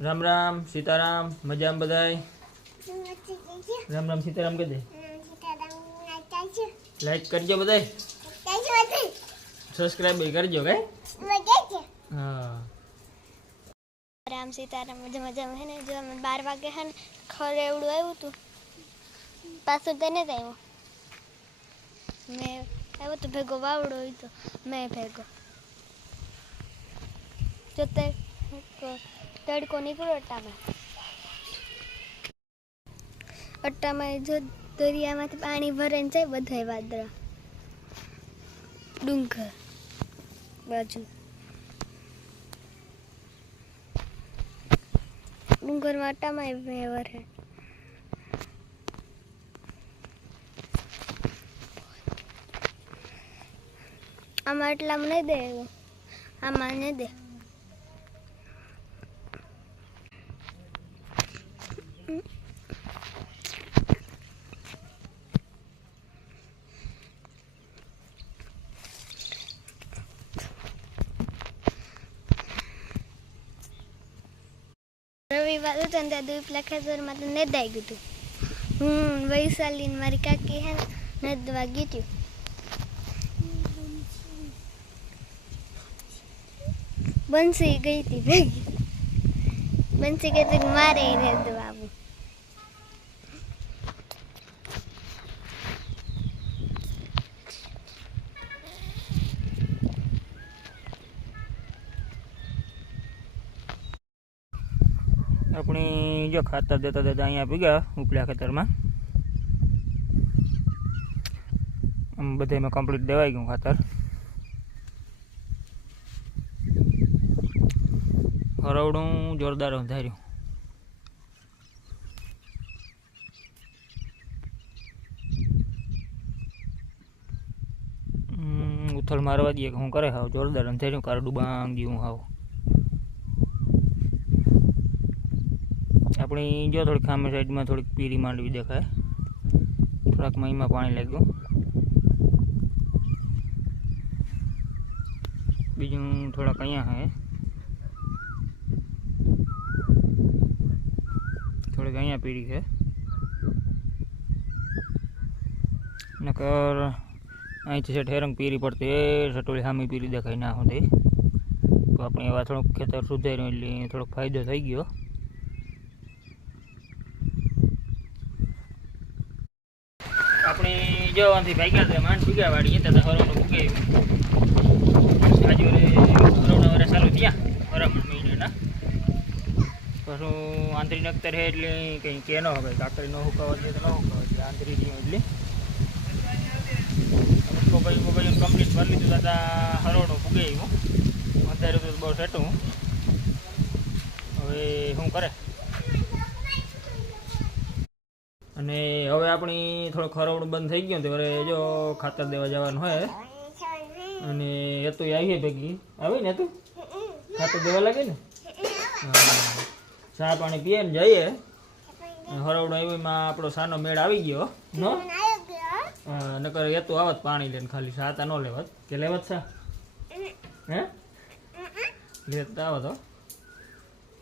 રામ રામ સીતારામ મજામાં બધાય રામ રામ સીતારામ કહી દે લાઈક કરજો બધાય સબસ્ક્રાઈબ કરજો કે હા રામ સીતારામ મજા મજામાં હે ને જો અમે બાર વાગે હે ને ખરે એવડું આવ્યું હતું પાછું તેને જ આવ્યું મેં આવ્યો તો ભેગો વાવડો હોય તો મેં ભેગો જો તે તડકો નીકળ્યો અટ્ટામાં અટ્ટામાં જો દરિયામાંથી પાણી ભરાઈને જાય બધાય વાદળા. ડુંગર બાજુ. ડુંગરમાં અટ્ટામાં વરે. આમાં એટલામાં નહીં દે. આમાં નહીં દે. રવિવાર હતો ને ત્યાં દુપલા ખેતરમાં તો નદાઈ ગયું હતું હું વૈશાલી મારી કાકી હે ને નદવા ગયું. હતું બંસી ગઈ હતી ભેગી બંસી કહેતી કે મારે નદવા આવું આપણી જો ખાતર દેતા દેતા અહીંયા આપી ગયા ઉપલા ખેતરમાં. આમ બધામાં કમ્પ્લીટ દેવાઈ ગયું ખાતર. હરવડું જોરદાર વધાર્યું હમ, ઉથલ મારવા દઈએ કે હું કરે હાવ? જોરદાર અંધાર્યું કારડું બાંગ જેવું હાવ. આપણી જો થોડીક સામે સાઈડમાં થોડીક પીરી માંડવી દેખાય. થોડાક મહીમાં પાણી લાગ્યું. બીજું થોડાક અહીંયા હે. થોડીક અહીંયા પીરી છે નકર અહીંથી છે ઠેરંગ પીરી પડતી એ સટોળી સામી પીરી દેખાય ના હોતી તો આપણે એવા થોડુંક ખેતર સુધાર્યું એટલે થોડોક ફાયદો થઈ ગયો. આથી ભાગ્યા હતા માંડ ભૂગ્યા વાળી હતા હરોનું ભૂગાયું. આજુ હરોના વરે ચાલુ ત્યાં હરામણ મહિનાના. પાછું આંતરી નક્તર હે એટલે કંઈ કે ન હવે કાકરી ન દે તો ન હુકાવા દે આંતરી એટલે. મોબાઈલ મોબાઈલ કમ્પ્લીટ કરી લીધું દાદા હરોડું ભૂગાયું. અત્યારે તો બહુ સેટું હવે શું કરે? અને હવે આપણી થોડું ખરવડું બંધ થઈ ગયું હવે જો ખાતર દેવા જવાનું હોય. અને એ તો આવીએ ભેગી. આવી ને તું? ખાતર દેવા લાગે ને. ચા પાણી પીએ ને જઈએ. હરવડું એવીમાં આપણો સાનો મેળ આવી ગયો નો નકર એ તો આવત પાણી લઈને ખાલી સાતા ન લેવત. કે લેવત સા હે? લેતા આવત, હો.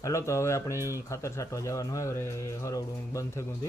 હાલો તો હવે આપણી ખાતર છાંટવા જવાનું હોય હવે હરવડું બંધ થઈ ગયું